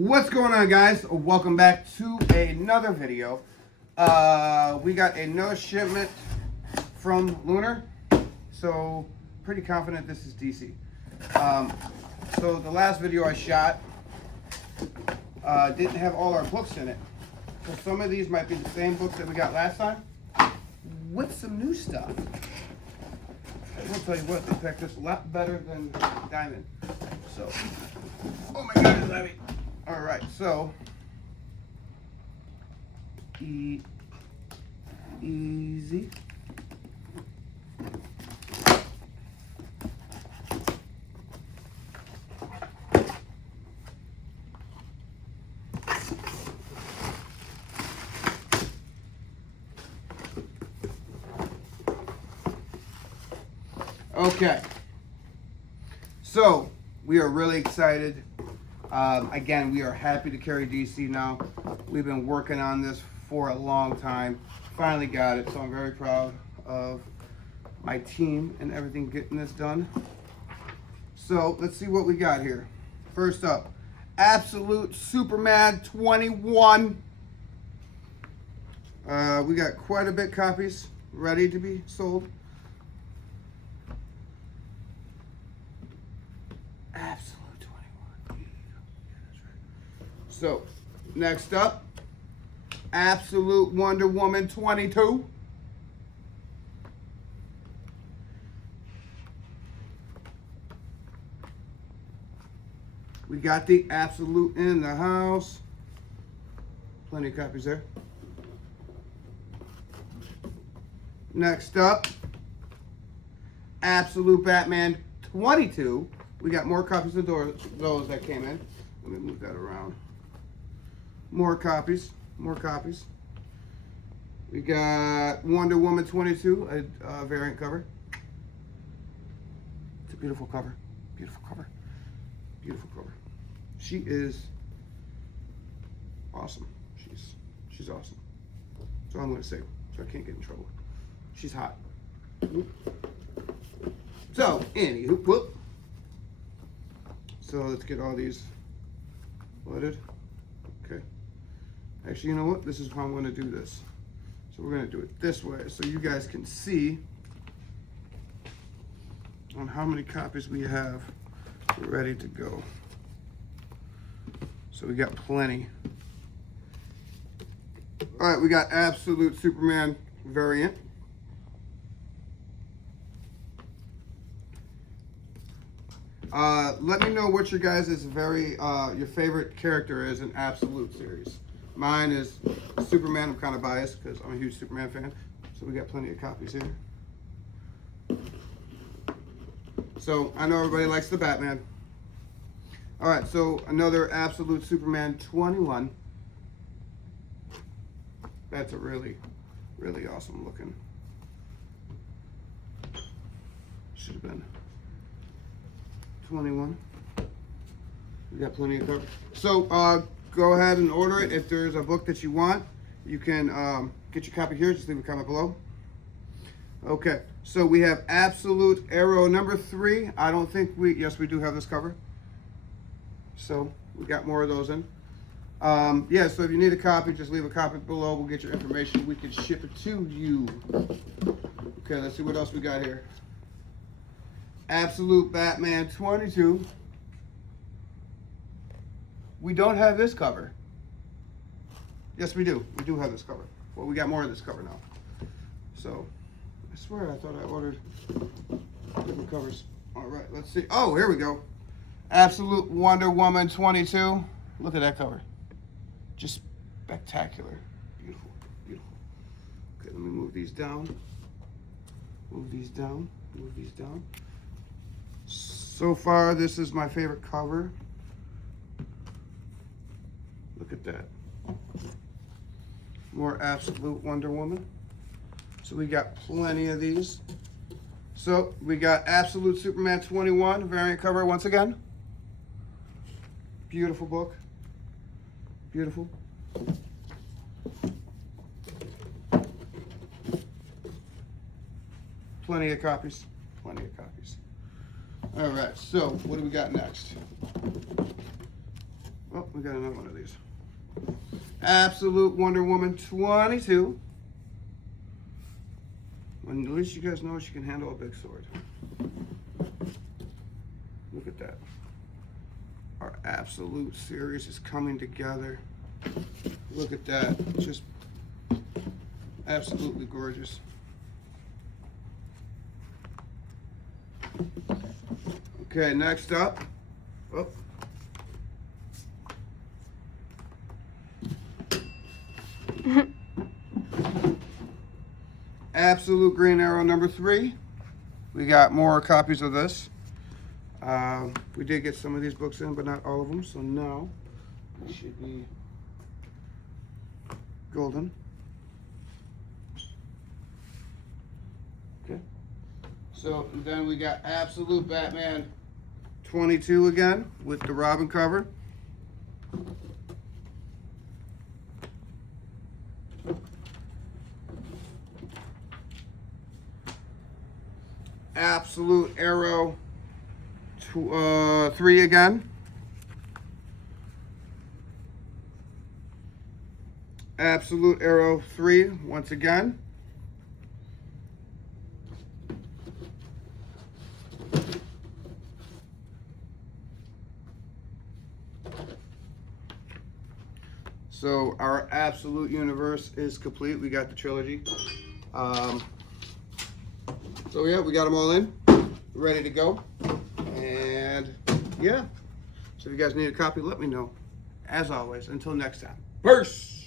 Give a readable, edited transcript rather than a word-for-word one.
What's going on, guys? Welcome back to another video. We got another shipment from Lunar, so pretty confident this is DC. So the last video I shot didn't have all our books in it, so some of these might be the same books that we got last time with some new stuff. I will tell you what, they packed this a lot better than Diamond. So, oh my God, it's heavy. All right, so easy. Okay, so we are really excited. Again, we are happy to carry DC now. We've been working on this for a long time. Finally got it, so I'm very proud of my team and everything getting this done. So let's see what we got here. First up, Absolute Superman 21. We got quite a bit copies ready to be sold. Absolute 21. So, next up, Absolute Wonder Woman 22. We got the Absolute in the house. Plenty of copies there. Next up, Absolute Batman 22. We got more copies of those that came in. Let me move that around. More copies, more copies. We got Wonder Woman 22, a variant cover. It's a beautiful cover, beautiful cover, beautiful cover. She is awesome. She's awesome. That's all I'm gonna say, so I can't get in trouble. She's hot. So, anywho, whoop. So let's get all these loaded. Okay. Actually, you know what? This is how I'm going to do this. So we're going to do it this way so you guys can see on how many copies we have ready to go. So we got plenty. All right, we got Absolute Superman variant. Let me know what your guys' your favorite character is in Absolute series. Mine is Superman. I'm kind of biased because I'm a huge Superman fan. So we got plenty of copies here. So I know everybody likes the Batman. All right, so another Absolute Superman 21. That's a really, really awesome looking. Should have been 21. We got plenty of cover. So go ahead and order it. If there's a book that you want, you can get your copy here. Just leave a comment below. Okay, so we have Absolute Arrow number 3. I don't think yes, we do have this cover. So we got more of those in. Yeah, so if you need a copy, just leave a comment below. We'll get your information. We can ship it to you. Okay, let's see what else we got here. Absolute Batman 22. We don't have this cover. Yes, we do. We do have this cover. Well, we got more of this cover now. So, I swear I thought I ordered different covers. All right, let's see. Oh, here we go. Absolute Wonder Woman 22. Look at that cover. Just spectacular. Beautiful, beautiful. Okay, let me move these down. Move these down. Move these down. So far, this is my favorite cover. Look at that. More Absolute Wonder Woman. So we got plenty of these. So we got Absolute Superman 21 variant cover once again. Beautiful book. Beautiful. Plenty of copies. Plenty of copies. All right, so what do we got next? Oh, we got another one of these. Absolute Wonder Woman 22. And at least you guys know she can handle a big sword. Look at that. Our Absolute series is coming together. Look at that. Just absolutely gorgeous. Okay, next up. Oh. Absolute Green Arrow number 3. We got more copies of this. We did get some of these books in, but not all of them. So now it should be golden. Okay. So then we got Absolute Batman 22 again with the Robin cover. Absolute Arrow 3 again. Absolute Arrow 3 once again. So our Absolute universe is complete. We got the trilogy. So yeah, we got them all in, ready to go. And yeah, so if you guys need a copy, let me know. As always, until next time. Peace!